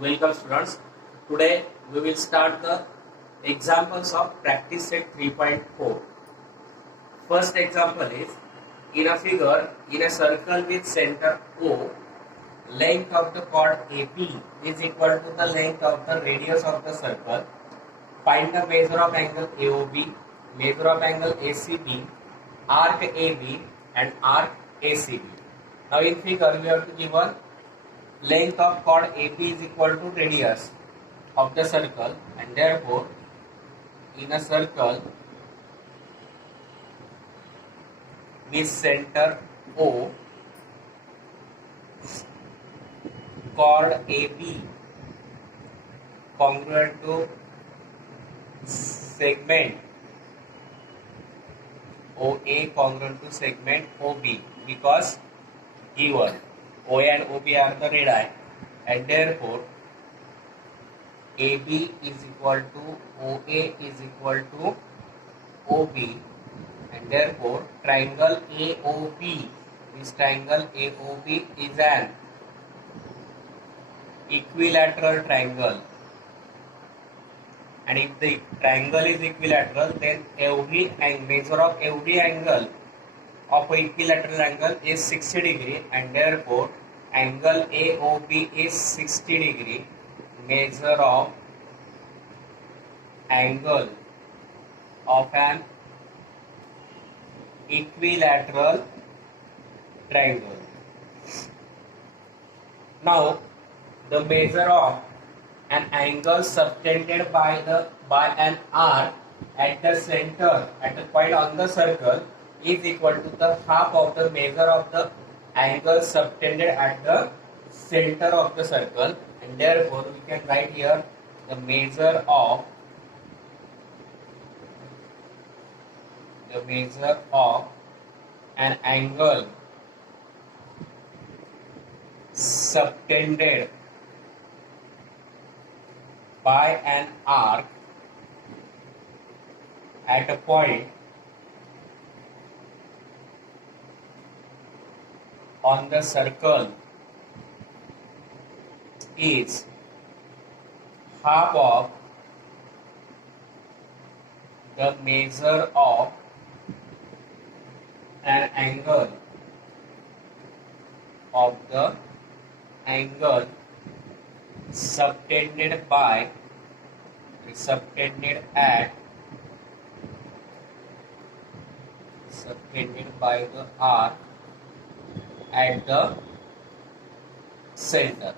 Welcome students. Today we will start the examples of practice set 3.4. First example is in a figure in a circle with center O, length of the chord AP is equal to the length of the radius of the circle. Find the measure of angle AOB, measure of angle ACB, arc AB and arc ACB. Now in figure we have to give one length of chord AP is equal to radius of the circle, and therefore in a circle with center O, chord AB congruent to segment OA congruent to segment OB, because given OA and OB are the radii, and therefore AB is equal to OA is equal to OB, and therefore triangle AOB, this triangle AOB is an equilateral triangle, and if the triangle is equilateral, then every measure of every angle of equilateral angle is 60 degree, and therefore angle AOB is 60 degree. Measure of angle of an equilateral triangle. Now the measure of an angle subtended by an arc at the center, at the point on the circle, is equal to the half of the measure of the angle subtended at the center of the circle, and therefore we can write here the measure of an angle subtended by an arc at a point on the circle is half of the measure of an angle subtended by the arc at the center.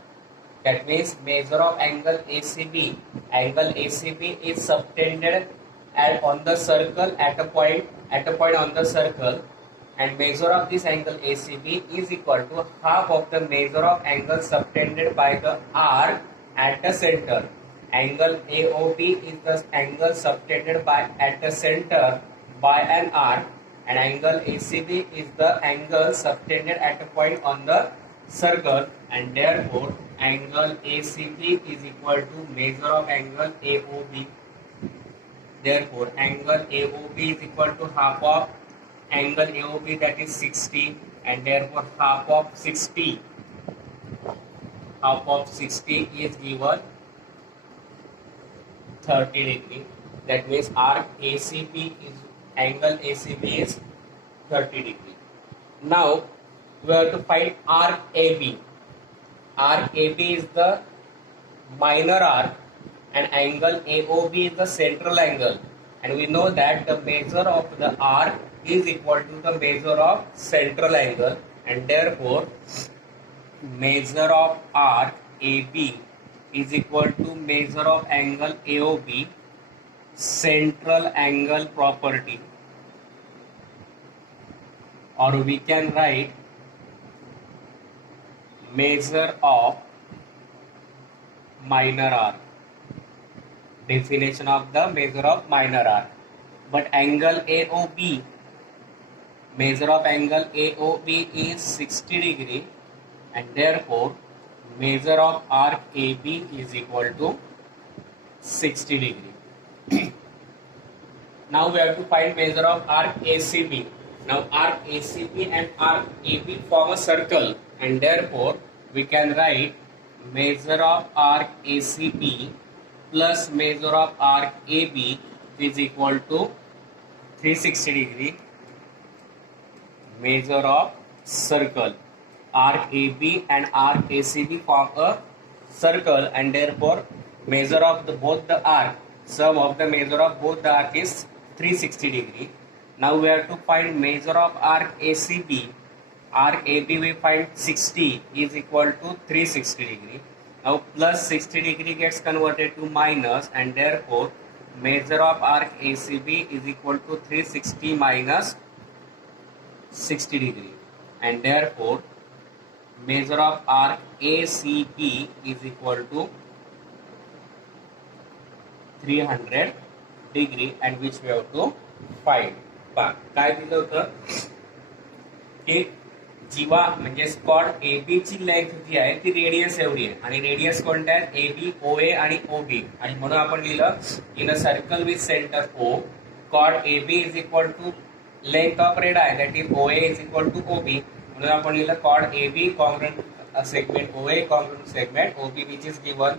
That means measure of angle ACB. Angle ACB is subtended on the circle at a point on the circle, and measure of this angle ACB is equal to half of the measure of angle subtended by the arc at the center. Angle AOB is the angle subtended at the center by an arc, and angle ACB is the angle subtended at a point on the circle, and therefore angle ACB is equal to measure of angle AOB. Therefore angle AOB is equal to half of angle AOB, that is 60, and therefore half of 60 is given 30 degree. That means arc ACB is angle ACB is 30 degree. Now we have to find arc AB. Arc AB is the minor arc, and angle AOB is the central angle, and we know that the measure of the arc is equal to the measure of central angle, and therefore measure of arc AB is equal to measure of angle AOB, central angle property, or we can write measure of minor arc. Definition of the measure of minor arc. But angle AOB, measure of angle AOB is 60 degree, and therefore measure of arc AB is equal to 60 degree. Now we have to find measure of arc ACB. Now arc ACB and arc AB form a circle, and therefore we can write measure of arc ACB plus measure of arc AB is equal to 360 degree. Measure of circle, arc AB and arc ACB form a circle, and therefore measure of both the arc, sum of the measure of both the arc is 360 degree. Now we have to find measure of arc ACB. Arc AB we find 60 is equal to 360 degree. Now plus 60 degree gets converted to minus, and therefore measure of arc ACB is equal to 360 minus 60 degree, and therefore measure of arc ACB is equal to 300 degree, and which we have to find. काय दिलं होतं की जीवा म्हणजे squad AB ची length जी आहे ती radius एवढी आहे, आणि रेडियस कोणत्या आहेत AB, OA आणि OB, आणि म्हणून आपण लिहिलं in a circle with centre O, कॉड AB is equal to length of radii that is OA is equal to OB, म्हणून आपण लिहिलं कॉड AB congruent segment OA congruent segment OB which is given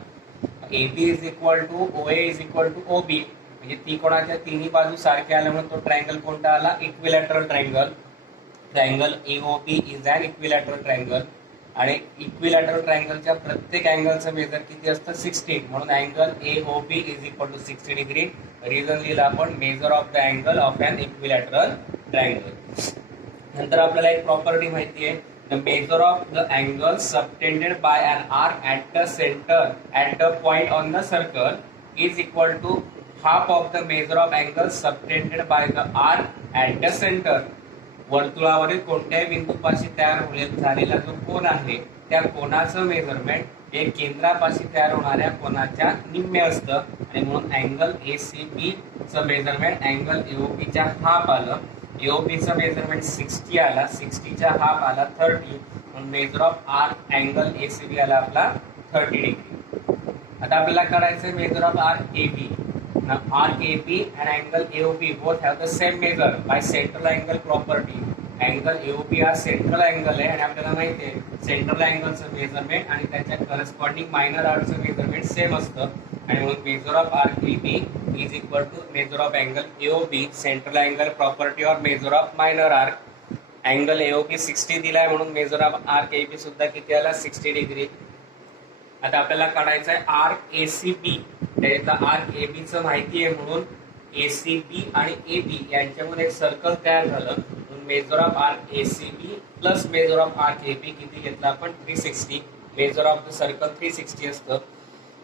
AB is equal to OA is equal to OB, म्हणजे त्रिकोणाच्या तिन्ही बाजू सारख्या आल्यामुळे तो ट्रायंगल कोणता आला equilateral triangle. Triangle AOB is an equilateral triangle, आणि इक्विलॅटरल ट्रायंगलच्या प्रत्येक अँगलचं मेजर किती असतं 16, म्हणून angle AOB is equal to 60 degree. Reason लिहिलं आपण measure of the angle of an equilateral triangle. नंतर आपल्याला एक प्रॉपर्टी माहिती आहे, the measure of the angle subtended by an arc at the centre at the point on the circle is equal to half of the measure of angle subtended by the arc at the centre. वर्तुळावरील कोणत्याही बिंदूपाशी तयार झालेला जो कोन आहे त्या कोनाचं measurement हे केंद्रापाशी तयार होणाऱ्या कोनाच्या निम्मे असतं, आणि म्हणून अँगल ACB चं मेजरमेंट अँगल AOB च्या हाफ आलं. AOB चं मेजरमेंट 60 आला, 60 च्या हाफ आला 30, म्हणून measure of arc angle ACB आला आपला 30 डिग्री. आता आपल्याला करायचं major of arc AB. Now arc AB and angle AOB both have the same measure by central angle property. Angle AOB हा central angle आहे, आणि आपल्याला माहिती आहे central angle चं मेजरमेंट आणि त्याच्या corresponding minor arc चं मेजरमेंट सेम असतं, आणि म्हणून measure of arc AB is equal to measure of angle AOB central angle property or measure of minor arc. Angle AOB 60 दिलाय, म्हणून मेजर ऑफ आर्क AB सुद्धा किती आला 60 डिग्री. आता आपल्याला काढायचं आहे आर्क ACB. त्याचा आर्क AB चं माहिती आहे, म्हणून ACB आणि AB यांच्यामध्ये एक सर्कल तयार झालं, म्हणून measure of arc ACB plus measure of arc AB किती घेतला आपण 360. मेजर ऑफ द सर्कल 360 असतं.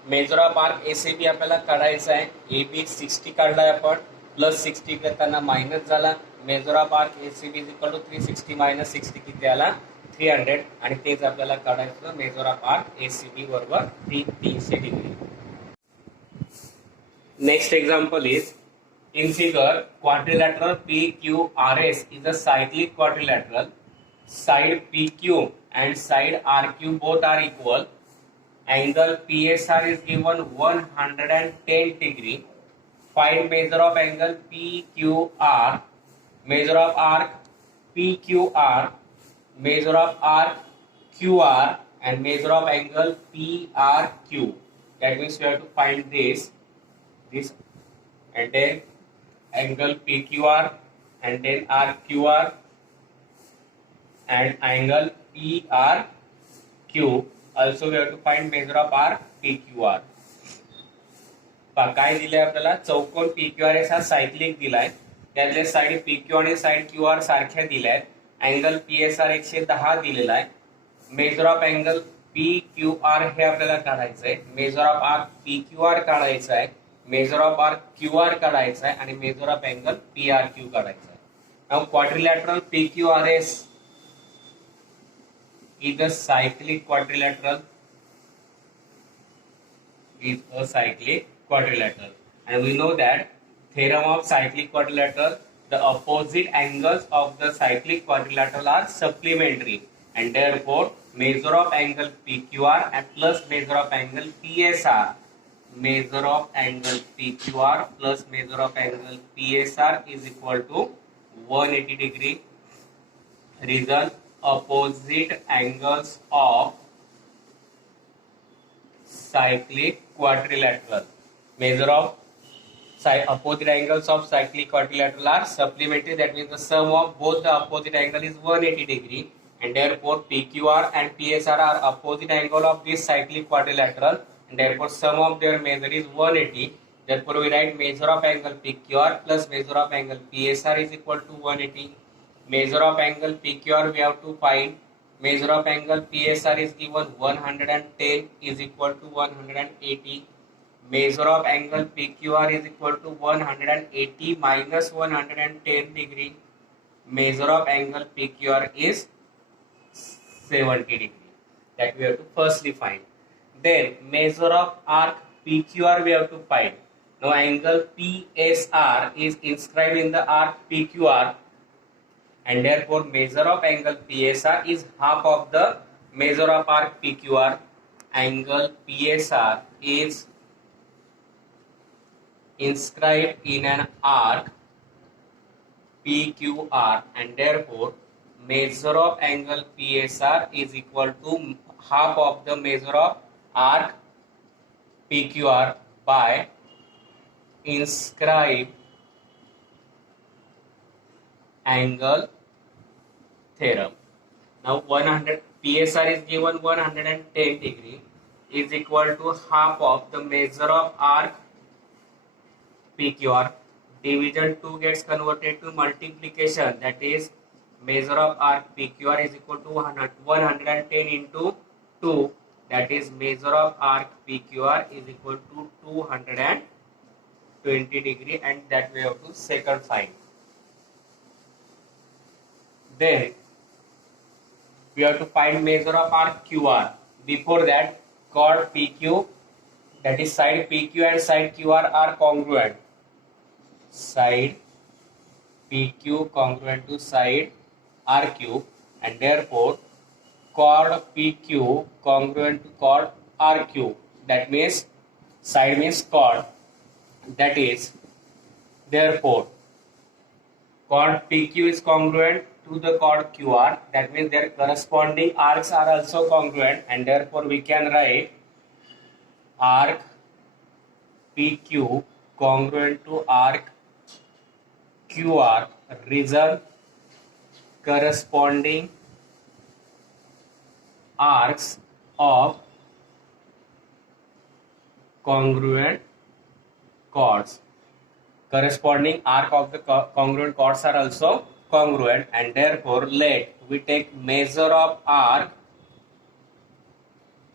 मेजर ऑफ आर्क ACB आपल्याला काढायचं आहे, AB 60 काढलाय आपण, प्लस 60 करताना मायनस झाला. Measure of arc ACB is equal to 360 minus 60 किती आला 300, आणि तेच आपल्याला काढायचं मेजर ऑफ आर्क ACB बरोबर 300 degree. Next example is in figure quadrilateral PQRS is a cyclic quadrilateral. Side PQ and side RQ both are equal. Angle PSR is given 110 degree. Find measure of angle PQR, measure of arc PQR, measure of arc QR, and measure of angle PRQ. That means we have to find this and then angle PQR and then RQR and angle PRQ. Also we have to find measure of arc PQR. काय दिलंय आपल्याला चौकोन PQRS हा cyclic दिलाय, त्यातले side PQ आणि side QR सारख्या दिल्यात. अँगल PSR 110 दिलेला आहे. मेजर ऑफ अँगल PQR हे आपल्याला काढायचं आहे, मेजर ऑफ आर्क PQR काढायचं आहे, मेजर ऑफ आर्क QR काढायचा आहे, आणि मेजर ऑफ अँगल PRQ काढायचा आहे. Now quadrilateral PQRS is a cyclic quadrilateral, and we know that theorem of cyclic quadrilateral, the opposite angles of the cyclic quadrilateral are supplementary, and therefore measure of angle PQR and plus measure of angle PSR, measure of angle PQR plus measure of angle PSR is equal to 180 degree. Reason, opposite angles of cyclic quadrilateral. Measure of opposite angles of cyclic quadrilateral are supplementary. That means the sum of both the opposite angle is 180 degree, and therefore PQR and PSR are opposite angle of this cyclic quadrilateral, and therefore sum of their measure is 180. Therefore we write measure of angle PQR plus measure of angle PSR is equal to 180. Measure of angle PQR we have to find. Measure of angle PSR is given 110 is equal to 180. Measure of angle PQR is equal to 180 minus 110 degree. Measure of angle PQR is 70 degree. That we have to firstly find. Then measure of arc PQR we have to find. Now angle PSR is inscribed in the arc PQR, and therefore measure of angle PSR is half of the measure of arc PQR. Angle PSR is inscribed in an arc PQR, and therefore measure of angle PSR is equal to half of the measure of arc PQR by inscribed angle theorem. Now 100 PSR is given 110 degree is equal to half of the measure of arc PQR. Division 2 gets converted to multiplication, that is measure of arc PQR is equal to 110 into 2, that is measure of arc PQR is equal to 220 degree, and that we have to second find. Then we have to find measure of arc QR. Before that, chord PQ, that is side PQ and side QR are congruent. Side PQ congruent to side RQ, and therefore chord PQ congruent to chord RQ. That means side means chord. That is, therefore chord PQ is congruent to the chord QR. That means their corresponding arcs are also congruent, and therefore we can write arc PQ congruent to arc QR, region corresponding arcs of congruent chords. Corresponding arc of the congruent chords are also congruent, and therefore let we take measure of arc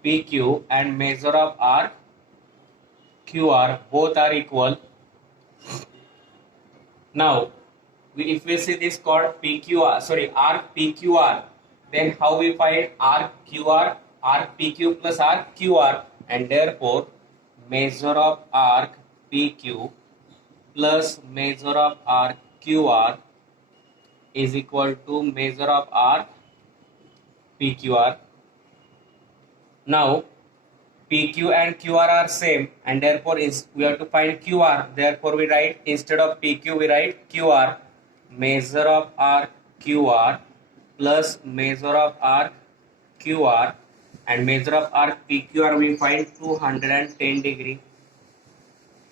PQ and measure of arc QR, both are equal. Now if we see this chord PQR, arc PQR, then how we find arc QR, arc PQ plus arc QR, and therefore measure of arc PQ plus measure of arc QR is equal to measure of arc PQR. Now PQ and QR are same, and therefore we have to find QR. Therefore we write, instead of PQ we write QR. Measure of arc QR plus measure of arc QR, and measure of arc PQR we find 210 degree.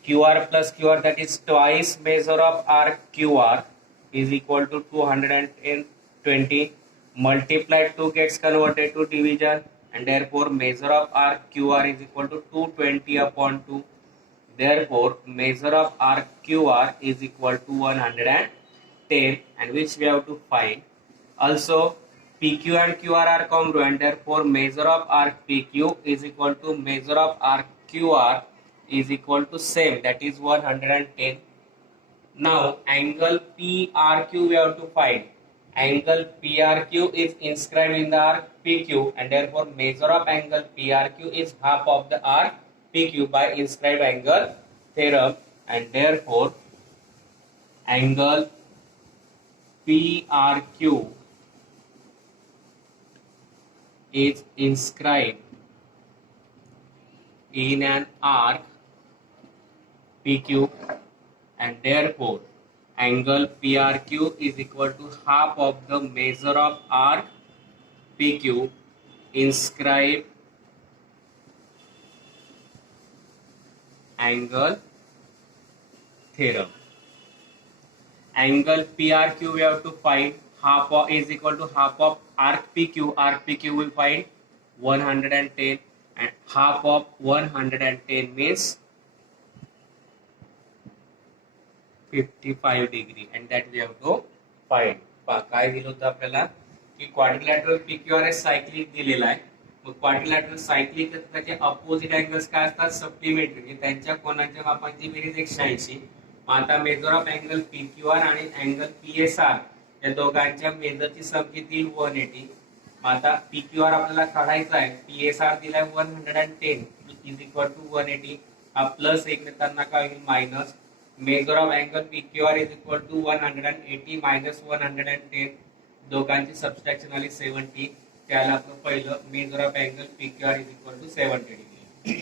QR plus QR, that is twice measure of arc QR, is equal to 220. Multiplied 2 gets converted to division, and therefore measure of arc QR is equal to 220 upon 2. Therefore measure of arc QR is equal to 110, and which we have to find. Also PQ and QR are congruent, therefore measure of arc PQ is equal to measure of arc QR is equal to same, that is 110. Now angle PRQ we have to find. Angle PRQ is inscribed in the arc PQ, and therefore measure of angle PRQ is half of the arc PQ by inscribed angle theorem, and therefore angle PRQ is inscribed in an arc PQ, and therefore angle PRQ is equal to half of the measure of arc PQ inscribed angle theorem. Angle PRQ we have to find, half of is equal to half of arc PQ. Arc PQ we find 110, and half of 110 means 55 degree, and that we have to find. काय दिलं होतं आपल्याला की quadrilateral PQRS cyclic दिलेला आहे. मग quadrilateral cyclic त्याचे opposite angles काय असतात, सप्लिमेंटरी, म्हणजे त्यांच्या कोनांच्या मापांची बेरीज 180. आता मेजर ऑफ अँगल PQR आणि अँगल PSR या दोघांच्या मेजरची सम किती 180. आता PQR आपल्याला काढायचा आहे, PSR दिलाय 110 इज इक्वल टू 180. हा प्लस एकमेकांना काय होईल minus. Measure of angle PQR is equal to 180 minus 110. दोघांची सबस्ट्रॅक्शन आली 70. त्याला आपलं पहिलं measure of angle PQR is equal to 70 degree.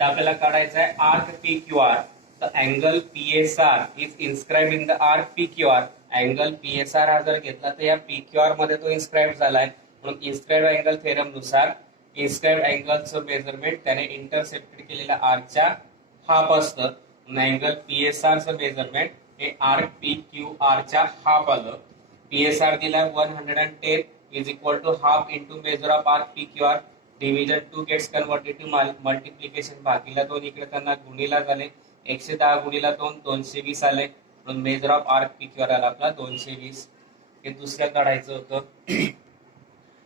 तर आपल्याला काढायचं आहे arc PQR. The angle PSR is inscribed in the arc PQR. Angle PSR हा जर घेतला तर या PQR मध्ये तो इन्स्क्राइब झालाय. म्हणून इन्स्क्राइब अँगल थेरम नुसार इन्स्क्राइब अँगलचं मेजरमेंट त्याने इंटरसेप्टेड केलेल्या आर्कच्या हाफ असतं. अँगल PSR चं मेजरमेंट हे आर्क PQR च्या हाफ आलं. PSR दिलाय 110 is equal to half into measure of arc PQR. Division 2 gets converted to multiplication. बाकीला 2 इकडे त्यांना गुणिला झाले. 110 गुणिला 2 220 आले. म्हणून मेजर ऑफ आर्क PQR आला आपला 220. हे दुसऱ्या काढायचं होतं.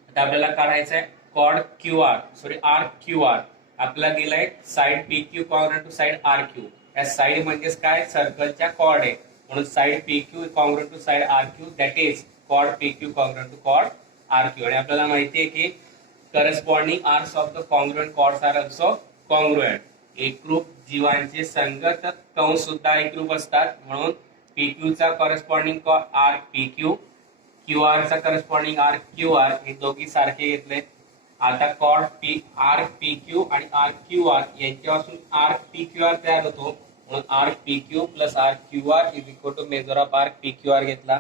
आता आपल्याला काढायचं आहे chord QR, sorry arc QR. आपल्याला दिलाय side PQ congruent to side RQ. या साइड म्हणजेच काय, सर्कलच्या कॉर्ड आहे. म्हणून side PQ congruent to side RQ, that is chord PQ congruent to chord RQ. आणि आपल्याला माहिती आहे की corresponding arcs of the congruent chords are also congruent. एकरूप जीवांचे संगत कंस सुद्धा एकरूप असतात. म्हणून PQ चा करस्पॉन्डिंग आर्क PQ, QR चा करस्पॉन्डिंग आर्क QR हे दोघी सारखे घेतले. आता कॉर्ड आर्क PQ आणि आर्क QR यांच्यापासून आर्क PQR तयार होतो. म्हणून arc PQ plus arc QR is equal to measure of arc PQR घेतला.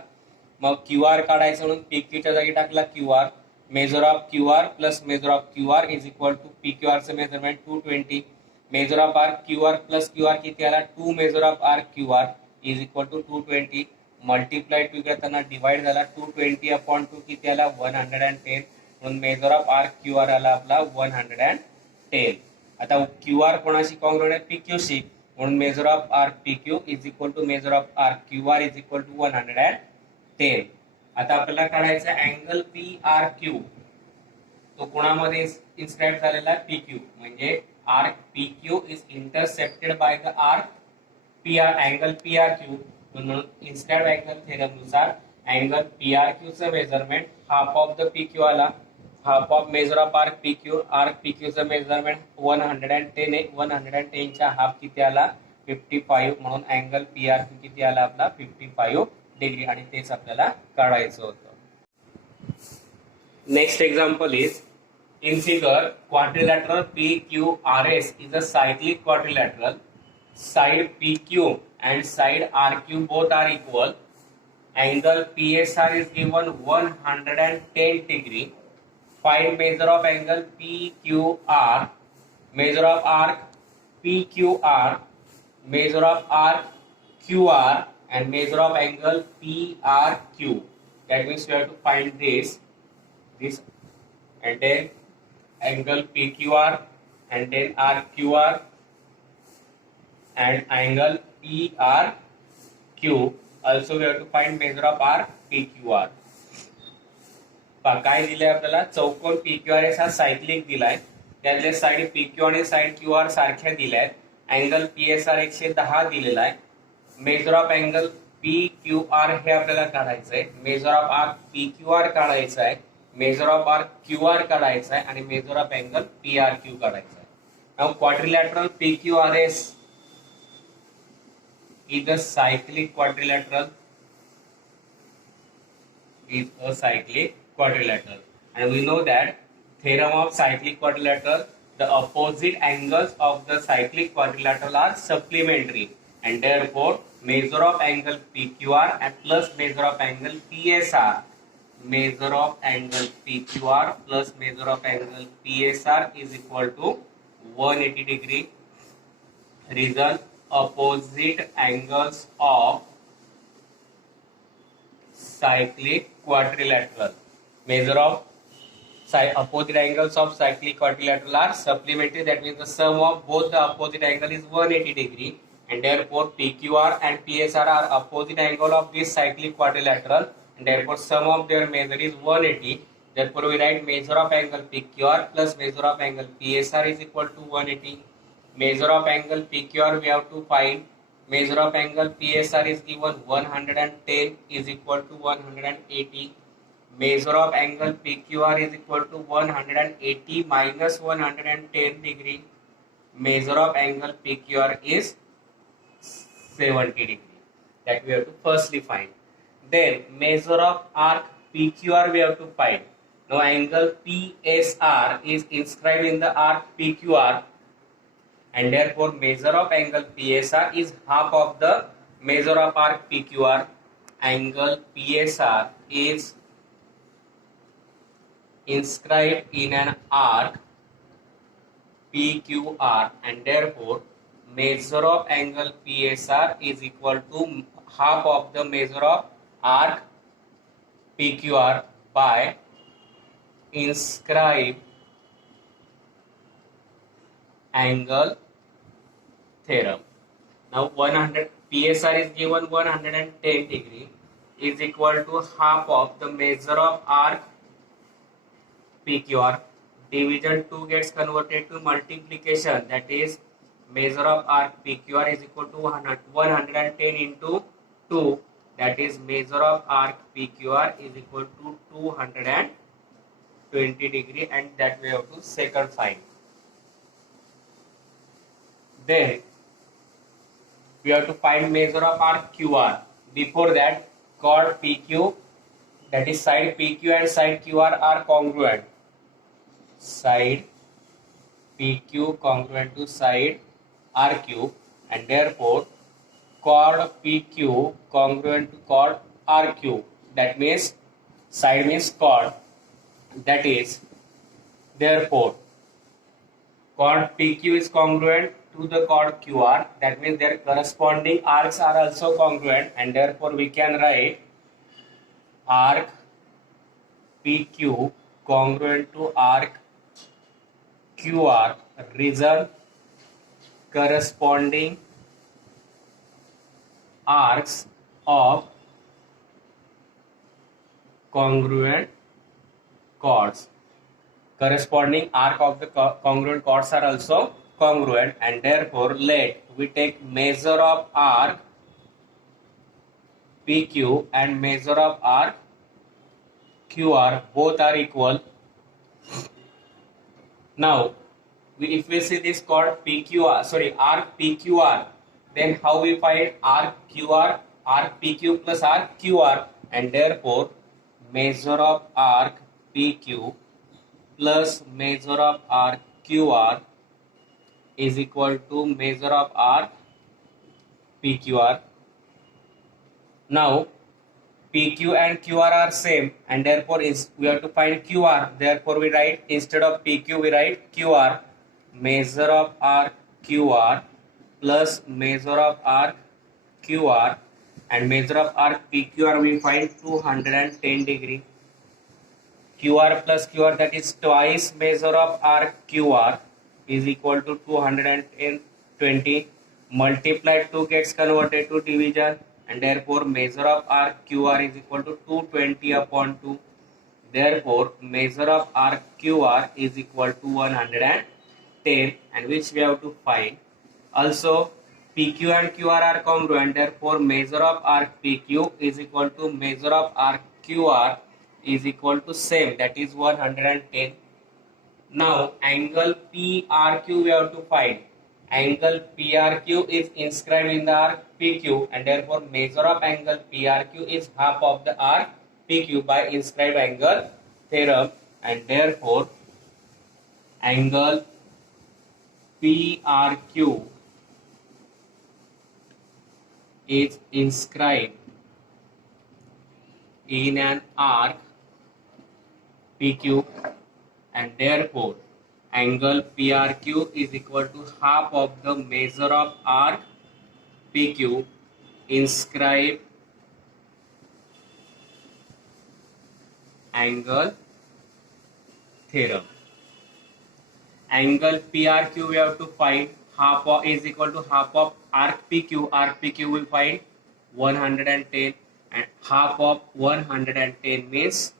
मग QR काढायचं म्हणून PQ च्या जागी टाकला QR. Measure of QR plus measure of QR is equal to PQR चं measurement 220. Measure of arc QR plus QR किती आला, 2 measure of arc QR is equal to 220. Multiply 2 करताना डिवाइड झाला. 220 अपॉन 2 किती आला 110. म्हणून मेजर ऑफ आर्क QR आला आपला 110. आता QR कोणाशी कॉन्ग्रुएंट आहे, PQ शी. म्हणून measure of arc PQ is equal to measure of arc QR is equal to 110. आता आपल्याला काढायचा अँगल PRQ. तो कोणामध्ये इन्स्क्राइब झालेला आहे, PQ. म्हणजे arc PQ is intercepted bye the arc angle PRQ. म्हणून इन्स्क्राइब अँगल थेरम नुसार अँगल PRQ चं measurement half of the PQ आला. Half of major of arc PQ. Arc PQ चं मेजरमेंट 110 आहे. 110 च्या हाफ किती आला 55. म्हणून अँगल PRQ किती आला आपला 55 डिग्री. आणि तेच आपल्याला काढायचं होतं. Next example is in figure quadrilateral PQRS is a cyclic quadrilateral. Side PQ and side RQ both are equal. Angle PSR is given 110 degree. Find measure of angle PQR, measure of arc PQR, measure of arc QR, and measure of angle PRQ. That means we have to find this, and then angle PQR, and then RQR, and angle PRQ. Also we have to find measure of arc PQR. काय दिलंय आपल्याला, चौकोन PQRS हा cyclic दिलाय. त्यातले side PQ आणि side QR सारख्या दिल्यात. अँगल PSR 110 दिलेला आहे. मेजर ऑफ अँगल PQR हे आपल्याला काढायचं आहे. मेजर ऑफ आर्क PQR काढायचं आहे. मेजर ऑफ आर्क QR काढायचा आहे. आणि मेजर ऑफ अँगल PRQ काढायचा आहे. Now quadrilateral PQRS is a cyclic quadrilateral, and we know that theorem of cyclic quadrilateral, the opposite angles of the cyclic quadrilateral are supplementary, and therefore measure of angle PQR and plus measure of angle PSR, measure of angle PQR plus measure of angle PSR is equal to 180 degree. reason opposite angles of cyclic quadrilateral. Measure of opposite angles of cyclic quadrilateral are supplementary. That means the sum of both the opposite angle is 180 degree, and therefore PQR and PSR are opposite angle of this cyclic quadrilateral, and therefore sum of their measure is 180. Therefore we write measure of angle PQR plus measure of angle PSR is equal to 180. Measure of angle PQR we have to find. Measure of angle PSR is given 110 is equal to 180. Measure of angle PQR is equal to 180 minus 110 degree. Measure of angle PQR is 70 degree. That we have to firstly find. Then measure of arc PQR we have to find. Now angle PSR is inscribed in the arc PQR, and therefore measure of angle PSR is half of the measure of arc PQR. Angle PSR is inscribed in an arc PQR, and therefore measure of angle PSR is equal to half of the measure of arc PQR by inscribed angle theorem. Now 100 PSR is given 110 degree is equal to half of the measure of arc PQR. Division 2 gets converted to multiplication, that is measure of arc PQR is equal to 110 into 2, that is measure of arc PQR is equal to 220 degree, and that we have to second find. Then we have to find measure of arc QR. Before that, chord PQ, that is side PQ and side QR are congruent. Side PQ congruent to side RQ, and therefore chord PQ congruent to chord RQ. That means side means chord. That is, therefore chord PQ is congruent to the chord QR. That means their corresponding arcs are also congruent, and therefore we can write arc PQ congruent to arc QR, reason corresponding arcs of congruent chords. Corresponding arc of the congruent chords are also congruent, and therefore let we take measure of arc PQ and measure of arc QR, both are equal. Now if we see this chord PQR, arc PQR, then how we find arc QR, arc PQ plus arc QR, and therefore measure of arc PQ plus measure of arc QR is equal to measure of arc PQR. Now PQ and QR are same, and therefore we have to find QR. Therefore we write, instead of PQ we write QR. Measure of arc QR plus measure of arc QR, and measure of arc PQR we find 210 degree. QR plus QR, that is twice measure of arc QR, is equal to 220. Multiplied 2 gets converted to division, and therefore measure of arc QR is equal to 220 upon 2. Therefore measure of arc QR is equal to 110, and which we have to find. Also PQ and QR are congruent, therefore measure of arc PQ is equal to measure of arc QR is equal to same, that is 110. Now angle PRQ we have to find. Angle PRQ is inscribed in the arc PQ, and therefore measure of angle PRQ is half of the arc PQ by inscribed angle theorem, and therefore angle PRQ is inscribed in an arc PQ, and therefore angle PRQ is equal to half of the measure of arc PQ. Inscribe angle theorem. Angle PRQ we have to find, half of is equal to half of arc PQ. Arc PQ we find 110, and half of 110 means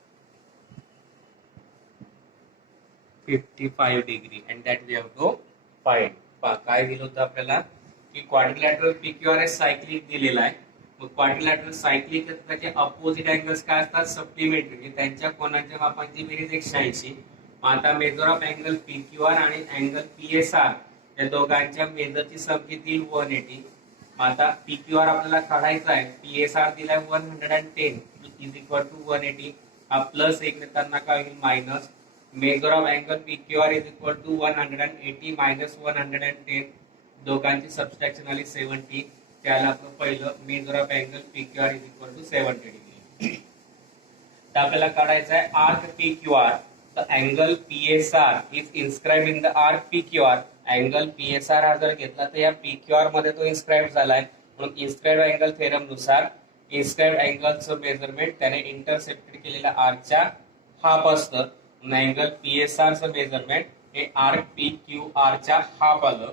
55 degree, and that we have to find. काय दिलं होतं आपल्याला की quadrilateral PQRS cyclic दिलेला आहे. मग quadrilateral cyclic त्याचे opposite angles काय असतात, सप्लिमेंटरी, म्हणजे त्यांच्या कोनांच्या मापांची बेरीज 180. आता मेजर ऑफ अँगल PQR आणि अँगल PSR या दोघांच्या मेजरची सम किती 180. आता PQR आपल्याला काढायचा आहे, PSR दिलाय 110 इज इक्वल टू 180. हा प्लस एकमेकांना काय होईल minus. Measure of angle PQR is equal to 180 minus 110. दोघांची सबस्ट्रॅक्शन आली 70. त्याला आपलं पहिलं measure of angle PQR is equal to 70 degree. तर आपल्याला काढायचं आहे आर्क PQR. तर angle PSR is inscribe in the arc PQR. Angle PSR हा जर घेतला तर या PQR मध्ये तो इन्स्क्राइब झालाय. म्हणून इन्स्क्राइब अँगल थेरम नुसार इन्स्क्राइब अँगलचं मेजरमेंट त्याने इंटरसेप्टेड केलेल्या आर्कच्या हाफ असतं. अँगल PSR चं मेजरमेंट हे आर्क PQR च्या हाफ आलं.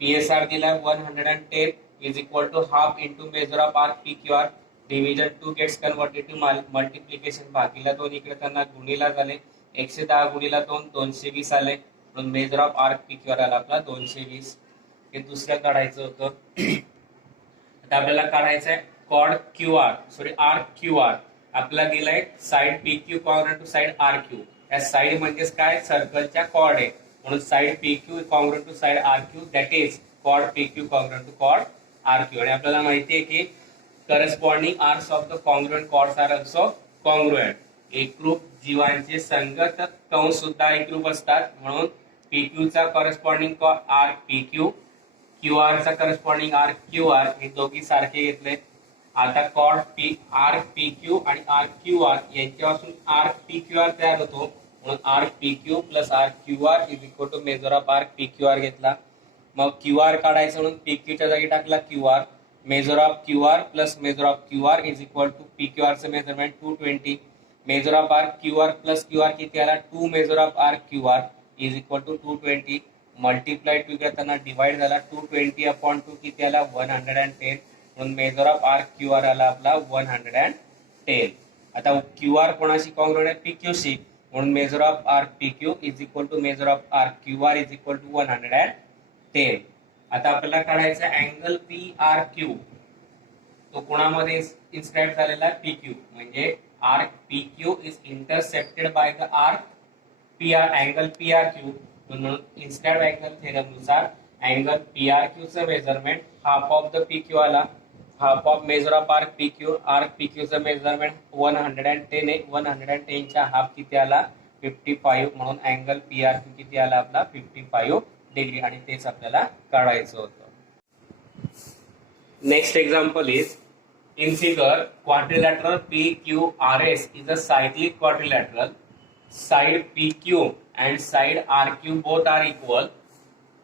PSR दिला 110 is equal to half into measure of arc PQR. Division 2 gets converted to multiplication. बाकीला 2 इकडे त्यांना गुणिला झाले. 110 गुणिला 2 220 आले. म्हणून मेजर ऑफ आर्क PQR आला आपला 220. हे दुसऱ्या काढायचं होतं. आता आपल्याला काढायचं आहे chord QR, sorry arc QR. आपल्याला दिलाय side PQ congruent to side RQ. या साइड म्हणजेच काय, सर्कलच्या कॉर्ड आहे. म्हणून side PQ congruent to side RQ, that is chord PQ congruent to chord RQ. आणि आपल्याला माहिती आहे की corresponding arcs of the congruent chords are also congruent. एकरूप जीवांचे संगत कंस सुद्धा एकरूप असतात. म्हणून PQ चा करस्पॉन्डिंग आर्क PQ, QR चा करस्पॉन्डिंग आर्क QR हे दोघी सारखे घेतले. आता कॉर्ड आर्क PQ आणि आर्क QR यांच्यापासून आर्क PQR तयार होतो. म्हणून arc PQ plus arc QR is equal to measure of arc PQR घेतला. मग QR काढायचं म्हणून PQ च्या जागी टाकला QR. Measure of QR plus measure of QR is equal to PQR चं measurement 220. Measure of arc QR plus QR किती आला, 2 measure of arc QR is equal to 220. Multiply 2 करताना डिवाइड झाला. 220 अपॉन 2 किती आला 110. म्हणून मेजर ऑफ आर्क QR आला आपला 110. आता QR कोणाशी कॉन्ग्रुएंट आहे, PQ शी. म्हणून measure of arc PQ is equal to measure of arc QR is equal to 110. आता आपल्याला काढायचा अँगल PRQ. तो कोणामध्ये इन्स्क्राइब झालेला आहे, PQ. म्हणजे arc PQ is intercepted bye the arc PR, angle PRQ. म्हणून इन्स्क्राइब अँगल थेरम नुसार अँगल PRQ चं measurement half of the PQ आला. Half of major of arc PQ. Arc PQ चं मेजरमेंट 110 आहे. 110 च्या हाफ किती आला 55. म्हणून अँगल PRQ किती आला आपला 55 डिग्री. आणि तेच आपल्याला काढायचं होतं. Next example is in figure quadrilateral PQRS is a cyclic quadrilateral. Side PQ and side RQ both are equal.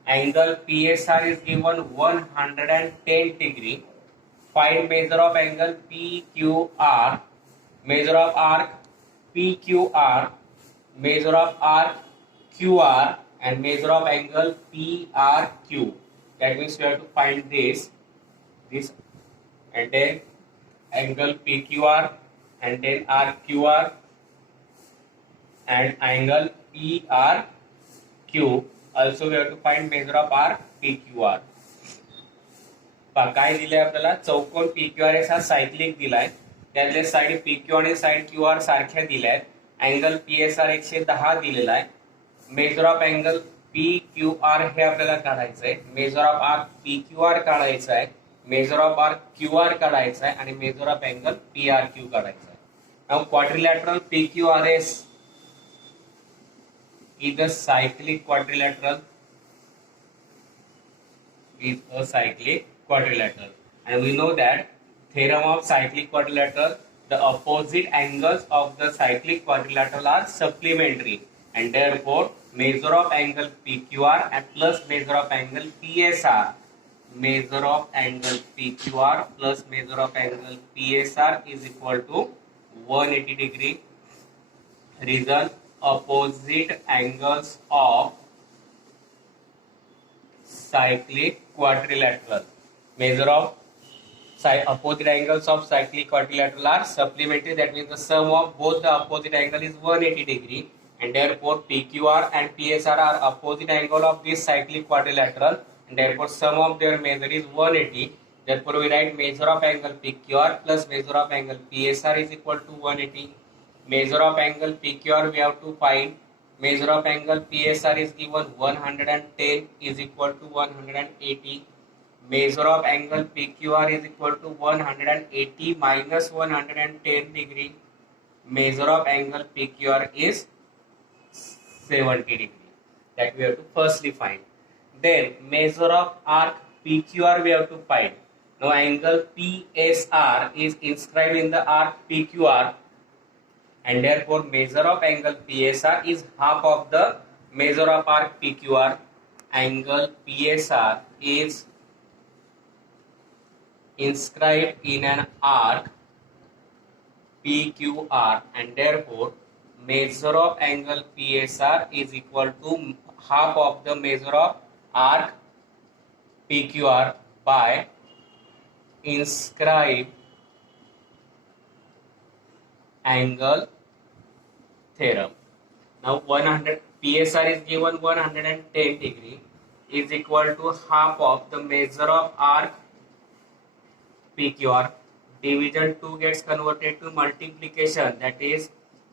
Angle PSR is given 110 degree. Find measure of angle PQR, measure of arc PQR, measure of arc QR, and measure of angle PRQ. That means we have to find this, and then angle PQR, and then RQR, and angle PRQ. Also we have to find measure of arc PQR. काय दिलंय आपल्याला, चौकोन PQRS हा cyclic दिलाय. त्यातले side PQ आणि side QR सारख्या दिल्यात. अँगल PSR 110 दिलेला आहे. मेजर ऑफ अँगल PQR हे आपल्याला काढायचंय. मेजर ऑफ आर्क PQR काढायचं आहे. मेजर ऑफ आर्क QR काढायचं आहे. आणि मेजर ऑफ अँगल PRQ काढायचं आहे. Now quadrilateral PQRS is a cyclic quadrilateral, and we know that theorem of cyclic quadrilateral, the opposite angles of the cyclic quadrilateral are supplementary. and therefore measure of angle PQR and plus measure of angle PSR. Measure of angle PQR plus measure of angle PSR is equal to 180 degree. Reason, opposite angles of cyclic quadrilateral. Measure of opposite angles of cyclic quadrilateral are supplementary. That means the sum of both the opposite angle is 180 degree, and therefore PQR and PSR are opposite angle of this cyclic quadrilateral, and therefore sum of their measure is 180. Therefore we write measure of angle PQR plus measure of angle PSR is equal to 180. Measure of angle PQR we have to find. Measure of angle PSR is given 110 is equal to 180. Measure of angle PQR is equal to 180 minus 110 degree. Measure of angle PQR is 70 degree. That we have to firstly find. Then measure of arc PQR we have to find. Now angle PSR is inscribed in the arc PQR, and therefore measure of angle PSR is half of the measure of arc PQR. Angle PSR is inscribed in an arc PQR, and therefore measure of angle PSR is equal to half of the measure of arc PQR by inscribed angle theorem. Now 100 PSR is given 110 degree is equal to half of the measure of arc PQR. Division 2 gets converted to multiplication, that is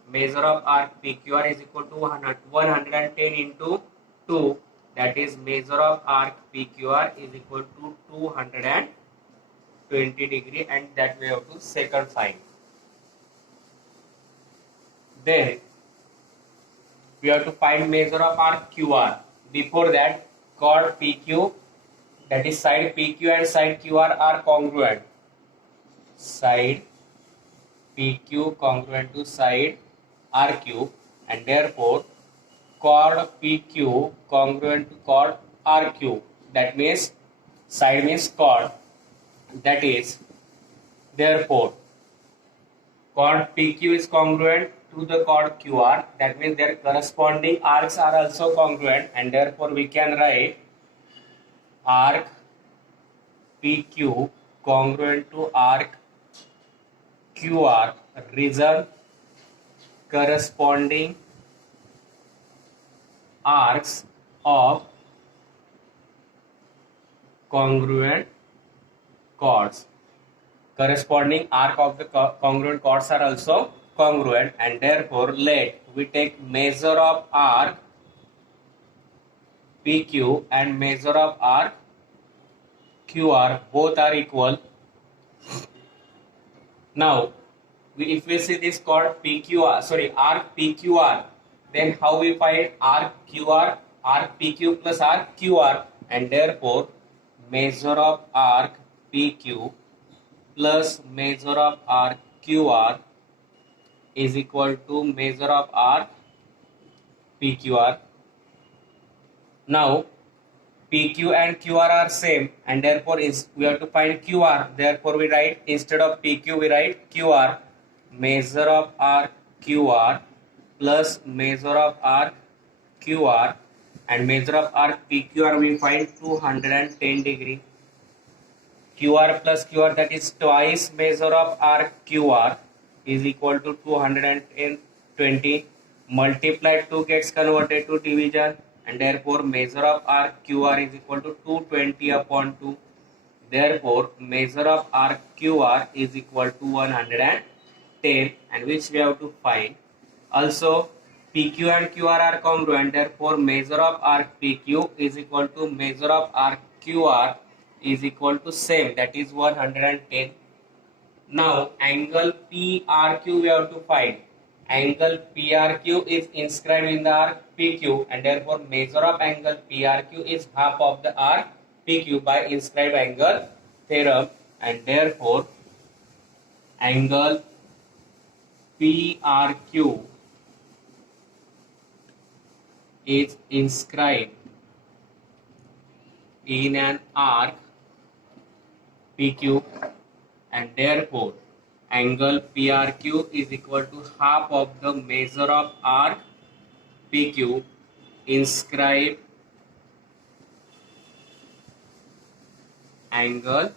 measure of arc PQR is equal to 110 into 2, that is measure of arc PQR is equal to 220 degree, and that we have to second find. Then we have to find measure of arc QR. Before that, chord PQ, that is side PQ and side QR are congruent. Side PQ congruent to side RQ, and therefore chord PQ congruent to chord RQ. That means side means chord. That is therefore chord PQ is congruent to the chord QR. That means their corresponding arcs are also congruent, and therefore we can write arc PQ congruent to arc QR. Reason, corresponding arcs of congruent chords. Corresponding arc of the congruent chords are also congruent, and therefore let we take measure of arc PQ and measure of arc QR, both are equal. Now if we see this chord PQR, arc PQR, then how we find arc QR, arc PQ plus arc QR, and therefore measure of arc PQ plus measure of arc QR is equal to measure of arc PQR. Now PQ and QR are same, and therefore we have to find QR. Therefore we write, instead of PQ we write QR. Measure of arc QR plus measure of arc QR, and measure of arc PQR we find 210 degree. QR plus QR, that is twice measure of arc QR, is equal to 220. Multiplied 2 gets converted to division, and therefore measure of arc QR is equal to 220 upon 2. Therefore measure of arc QR is equal to 110, and which we have to find. Also PQ and QR are congruent, therefore measure of arc PQ is equal to measure of arc QR is equal to same, that is 110. Now angle PRQ we have to find. Angle PRQ is inscribed in the arc PQ, and therefore measure of angle PRQ is half of the arc PQ by inscribed angle theorem, and therefore angle PRQ is inscribed in an arc PQ, and therefore angle PRQ is equal to half of the measure of arc PQ inscribed angle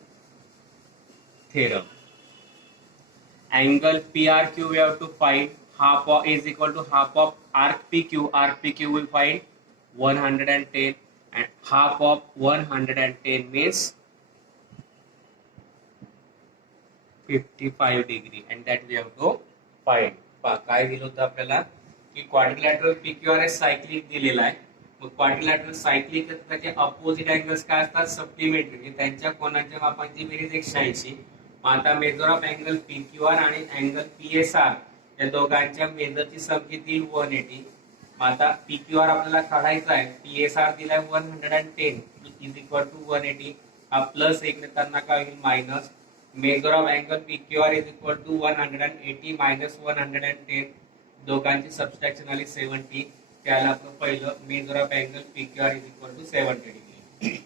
theorem. Angle PRQ we have to find, half of is equal to half of arc PQ. Arc PQ we find 110, and half of 110 means 55 degree, and that we have to find. काय दिलं होतं आपल्याला की quadrilateral PQR हे cyclic दिलेला आहे. मग quadrilateral cyclic त्याचे opposite angles काय असतात, सप्लिमेंटरी, म्हणजे त्यांच्या कोनाच्या मापांची बेरीज 180. मग आता मेजर ऑफ अँगल PQR आणि अँगल PSR या दोघांच्या मेजरची सम किती 180. मग आता PQR आपल्याला काढायचा आहे, PSR दिलाय 110 इज इक्वल टू 180. हा प्लस एकमेकांना काय होईल minus. Measure of angle PQR is equal to 180 minus 110. दोघांची सबस्ट्रॅक्शन आली 70. त्याला आपलं पहिलं measure of angle PQR is equal to 70 degree.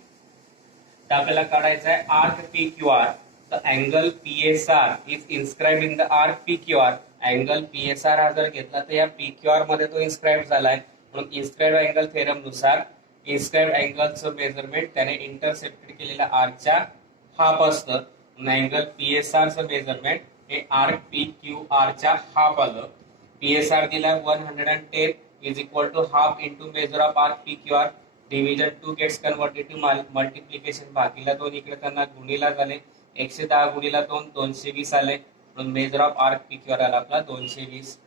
तर आपल्याला काढायचं आहे arc PQR. The angle PSR is inscribed in the arc PQR. Angle PSR हा जर घेतला तर या PQR मध्ये तो इन्स्क्राइब झालाय. म्हणून इन्स्क्राइब अँगल थेरम नुसार इन्स्क्राइब अँगलचं मेजरमेंट त्याने इंटरसेप्टेड केलेल्या आर्कच्या हाफ असतं. अँगल PSR चं मेजरमेंट हे आर्क PQR च्या हाफ आलं. PSR दिलाय 110 is equal to half into measure of arc PQR. Division 2 gets converted to multiplication. बाकीला 2 इकडे त्यांना गुणीला झाले. 110 गुणीला 2 220 आले. म्हणून मेजर ऑफ आर्क PQR आला आपला 220.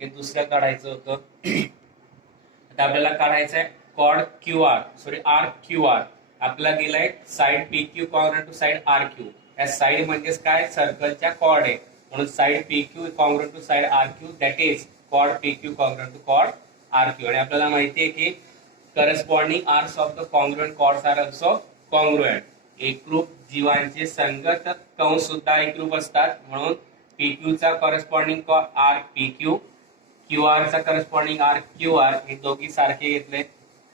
हे दुसऱ्या काढायचं होतं. आता आपल्याला काढायचं आहे chord QR, sorry arc QR. आपल्याला दिलाय side PQ congruent to side RQ. या साइड म्हणजेच काय, सर्कलच्या कॉर्ड आहे. म्हणून side PQ congruent to side RQ, that is chord PQ congruent to chord RQ. आणि आपल्याला माहिती आहे की corresponding arcs of the congruent chords are also congruent. एकरूप जीवांचे संगत कंस सुद्धा एकरूप असतात. म्हणून PQ चा करस्पॉन्डिंग आर्क PQ, QR चा करस्पॉन्डिंग आर्क QR हे दोघी सारखे घेतले.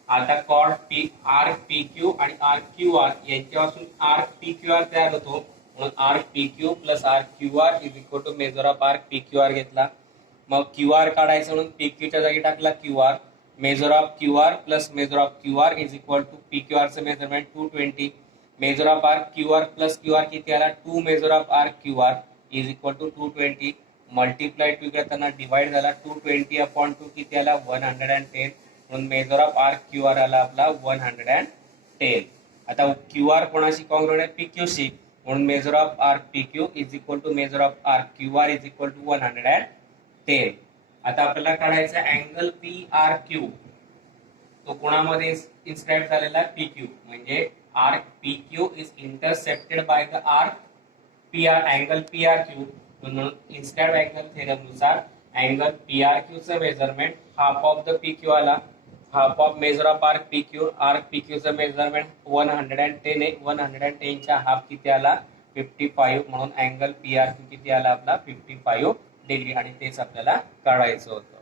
आता कॉर्ड आर्क PQ आणि आर्क QR यांच्यापासून आर्क PQR तयार होतो. म्हणून arc PQ plus arc QR is equal to measure of arc PQR घेतला. मग QR काढायचं म्हणून PQ च्या जागी टाकला QR. Measure of QR plus measure of QR is equal to PQR चं measurement 220. Measure of arc QR plus QR किती आला, 2 measure of arc QR is equal to 220. Multiply 2 करताना डिवाइड झाला. 220 अपॉन 2 किती आला 110. म्हणून मेजर ऑफ आर्क QR आला आपला 110. आता QR कोणाशी कॉन्ग्रुएंट आहे, PQ शी. म्हणून measure of arc PQ is equal to measure of arc QR is equal to 110. आता आपल्याला काढायचा अँगल PRQ. तो कोणामध्ये इन्स्क्राइब झालेला PQ, म्हणजे arc PQ is intercepted bye the arc PR angle PRQ. म्हणून इन्स्क्राइब अँगल थेरम नुसार अँगल PRQ चं measurement half of the PQ आला. Half of major of arc PQ. Arc PQ चं मेजरमेंट 110 आहे. 110 च्या हाफ किती आला 55. म्हणून अँगल PRQ किती आला आपला 55 डिग्री. आणि तेच आपल्याला काढायचं होतं.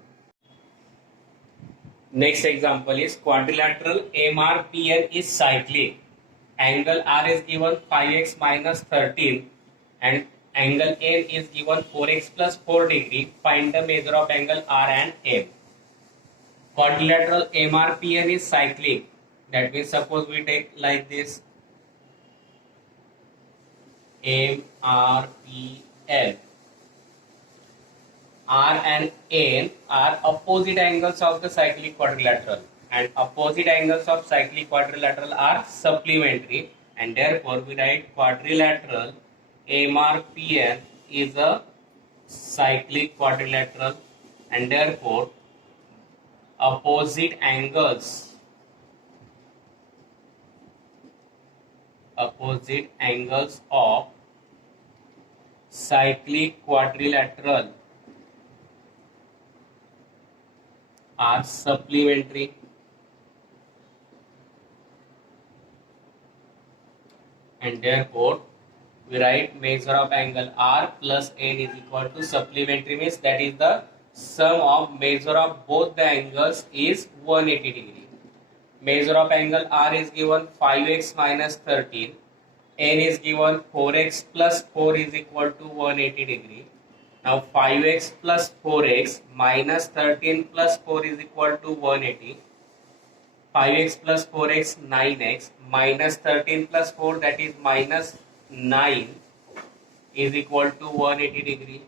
Next example is quadrilateral MRPN is cyclic. Angle R is given 5x minus 13 and angle N is given 4x plus 4 degree. Find the measure of angle R and M. Quadrilateral MRPN is cyclic. That means suppose we take like this MRPN. R and N are opposite angles of the cyclic quadrilateral, and opposite angles of cyclic quadrilateral are supplementary, and therefore we write quadrilateral MRPN is a cyclic quadrilateral, and therefore opposite angles of cyclic quadrilateral are supplementary, and therefore we write measure of angle R plus N is equal to supplementary, means that is the Sum of measure of both the angles is 180 degree. Measure of angle R is given 5x minus 13. N is given 4x plus 4 is equal to 180 degree. Now 5x plus 4x minus 13 plus 4 is equal to 180. 5x plus 4x 9x minus 13 plus 4 that is minus 9 is equal to 180 degree.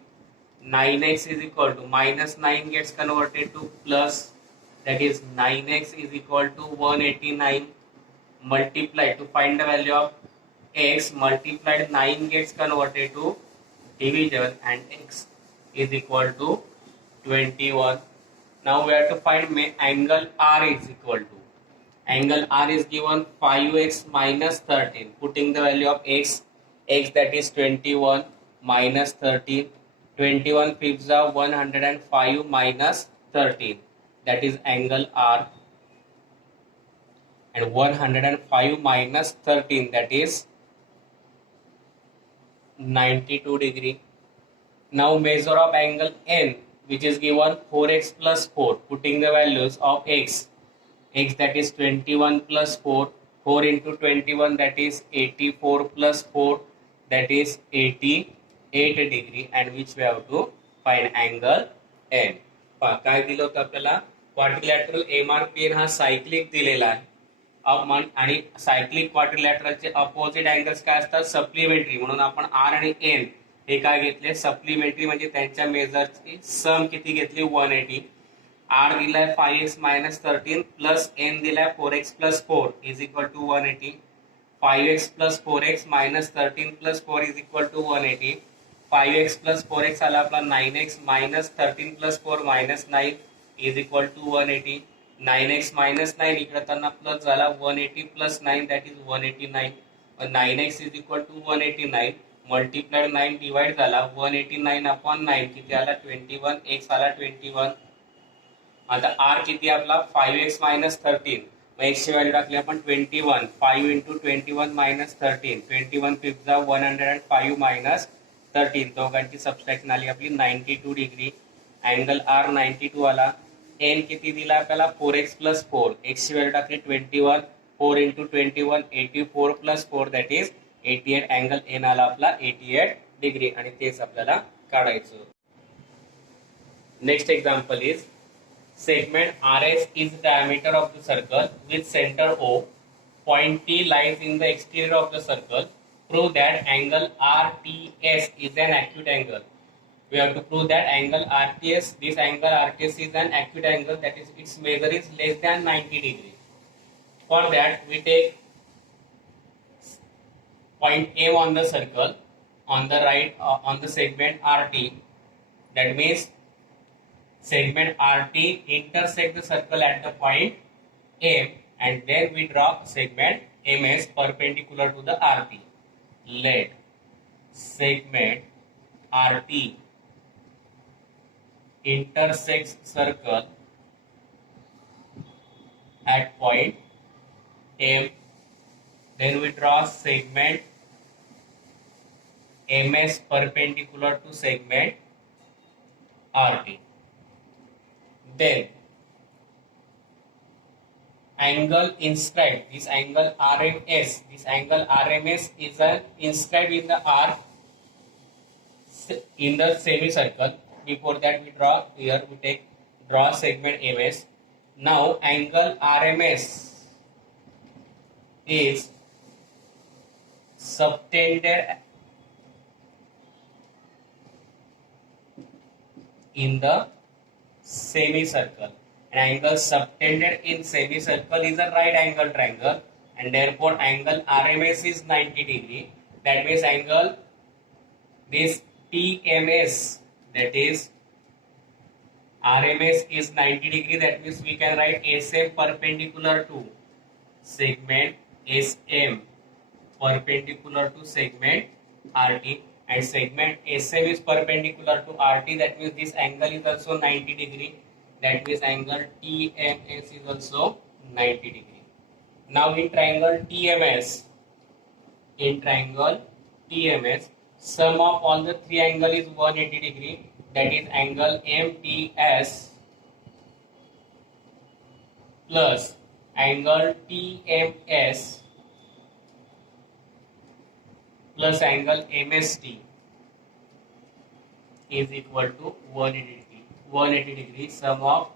9x is equal to minus 9 gets converted to plus, that is 9x is equal to 189 multiplied to find the value of x multiplied 9 gets converted to division and x is equal to 21. Now we have to find angle R is equal to. Angle R is given 5x minus 13. Putting the value of x that is 21 minus 13. 21 fifths are 105 minus 13. That is angle R. And 105 minus 13 that is 92 degree. Now measure of angle N, which is given 4x plus 4. Putting the values of x that is 21 plus 4, 4 into 21 that is 84 plus 4 that is 88 degree, and which we have to find angle N. काय दिलं होतं आपल्याला, quadrilateral MRPN हा cyclic दिलेला आहे. आणि cyclic क्वाड्रिलॅटरलचे opposite angles काय असतात, सप्लिमेंटरी, म्हणून आपण आर आणि एन हे काय घेतले, सप्लिमेंटरी, म्हणजे त्यांच्या मेजरची सम किती घेतली 180. आर दिलाय 5x मायनस 13 प्लस एन दिलाय 4x plus 4 is equal to 180. 5x plus 4x minus 13 plus 4 is equal to 180. 5x plus 4x आला आपला 9x minus 13 plus 4 minus 9 is equal to 180. 9x minus 9 इकडे त्यांना प्लस झाला 180 plus 9 that is 189. 9x is equal to 189 multiplied 9 divide झाला 189 upon 9 किती आला 21, x आला 21. आता r किती आपला 5x मायनस 13, मग x ची व्हॅल्यू टाकली आपण 21. 5 इंटू 21 मायनस 13, 21 फिफ्थ जा 105 मायनस 13, दोघांची सबस्ट्रॅक्शन आली आपली 92 डिग्री. अँगल r 92 आला. n किती दिला आपल्याला 4x प्लस 4, x ची व्हॅल्यू टाकली 21. 4 into 21 84 plus 4 that is 88. Angle n आला आपला 88 डिग्री, आणि तेच आपल्याला काढायचं. Next example is segment RS is the diameter of the circle with center O. Point T lies in the exterior of the circle. Prove that angle RTS is an acute angle. We have to prove that angle RTS, this angle RTS is an acute angle, that is its measure is less than 90 degree. For that we take point M on the circle on the right on the segment RT. That means segment RT intersect the circle at the point M, and then we draw segment MS perpendicular to the RT. Let segment RT intersects circle at point M. Then we draw segment MS perpendicular to segment RT. Then angle inscribed, this angle RMS, this angle RMS is inscribed in the R in the semicircle. Before that we draw, here we draw segment MS. Now angle RMS is subtended in the semicircle. An angle subtended in semicircle is a right angle triangle, and therefore angle RMS is 90 degree. That means angle this TMS, that is RMS is 90 degree. That means we can write SM perpendicular to segment SM perpendicular to segment RT, and segment SM is perpendicular to RT. That means this angle is also 90 degree. That means angle TMS is also 90 degree. Now in triangle TMS, sum of all the three angles is 180 degree. that is angle MTS plus angle TMS plus angle MST is equal to 180 degree. 180 degree sum of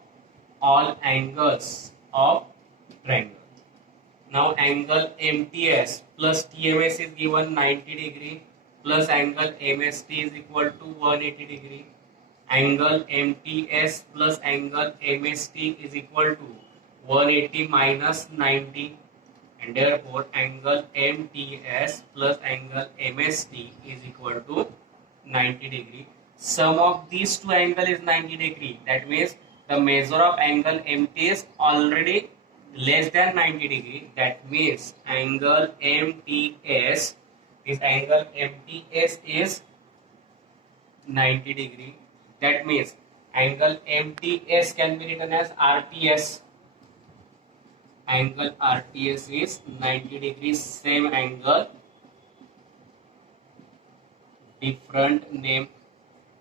all angles of triangle. Now angle MTS plus TMS is given 90 degree plus angle MST is equal to 180 degree. Angle MTS plus angle MST is equal to 180 minus 90, and therefore angle MTS plus angle MST is equal to 90 degree. Sum of these two angles is 90 degree. That means the measure of angle MTS already less than 90 degree. That means angle MTS, this angle MTS is 90 degree. That means angle MTS can be written as RTS. Angle RTS is 90 degrees, same angle, different name.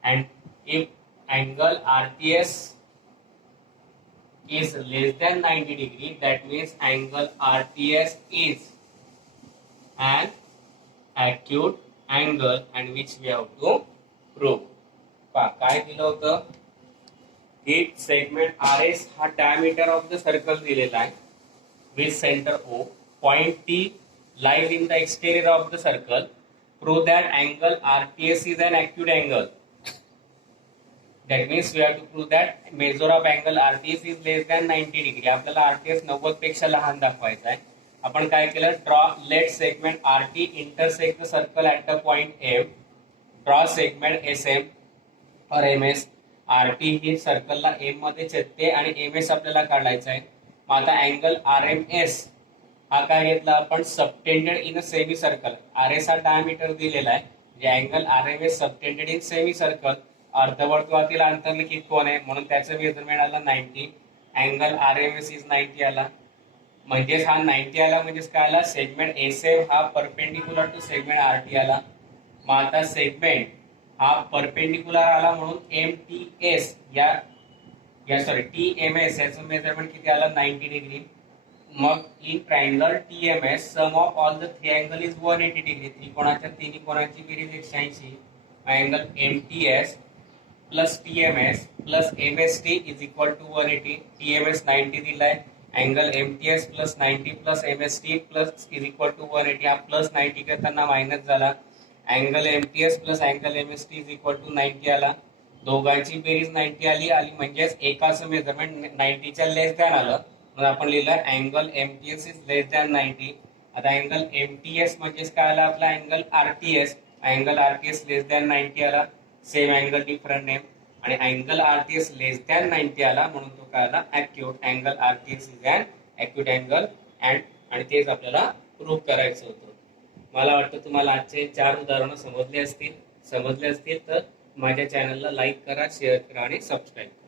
And if angle RTS is less than 90 degree, that means angle RTS is an acute angle, and which we have to prove. काय दिलं होतं की segment RS हा diameter of the circle दिलेला आहे with center O, point T lies in the exterior of the circle. Prove that angle RTS is an acute angle. That means we have to prove that measure of angle RTS is less than 90 degree. आपल्याला RTS 90 पेक्षा लहान दाखवायचा आहे. आपण काय केलं, draw let segment RT intersect the circle at the point M. Draw segment SM or MS. RT he सर्कलला M मध्ये छेदते आणि MS आपल्याला काढायचा आहे. मग आता अँगल RMS हा काय घेतला आपण, subtended in a semi circle. RS हा डायमीटर दिलेला आहे, जे angle RMS subtended in semi circle, अर्धवर्तुळातील अंतर्लिखित कोन आहे म्हणून त्याचं मेजरमेंट आलं 90. अँगल RMS इज 90 आला, म्हणजेच हा 90 आला म्हणजेच काय आला, सेगमेंट SM हा परपेंडिक्युलर टू सेगमेंट RT आला. मग आता सेगमेंट हा परपेंडिक्युलर आला म्हणून MTS या TMS याचं मेजरमेंट किती आलं, 90 डिग्री. मग in triangle TMS sum of all the three angle is 180 degree. त्रिकोणाच्या तिन्ही कोणाची बेरीज 180. Angle MTS plus TMS plus MST is equal to 180. TMS 90 दिलाय, angle MTS plus 90 plus MST plus is equal to 180. हा plus 90 करताना minus झाला. Angle MTS plus angle MST is equal to 90 आला. दोघांची बेरीज 90 आली म्हणजेच एकाचं मेजरमेंट 90च्या लेस दॅन आलं, म्हणून आपण लिहिलं angle MTS is less than 90. आता अँगल MTS म्हणजेच काय आला आपला angle RTS. Angle RTS less than 90 आला, सेम अँगल डिफरंट नेम. आणि अँगल RTS लेस दॅन 90 आला म्हणून तो काय आला, acute. Angle RTS is an acute angle आणि तेच आपल्याला प्रूव्ह करायचं होतं. मला वाटतं तुम्हाला आजचे 4 उदाहरणं समजले असतील तर माझ्या चॅनलला लाईक करा, शेअर करा आणि सबस्क्राईब करा.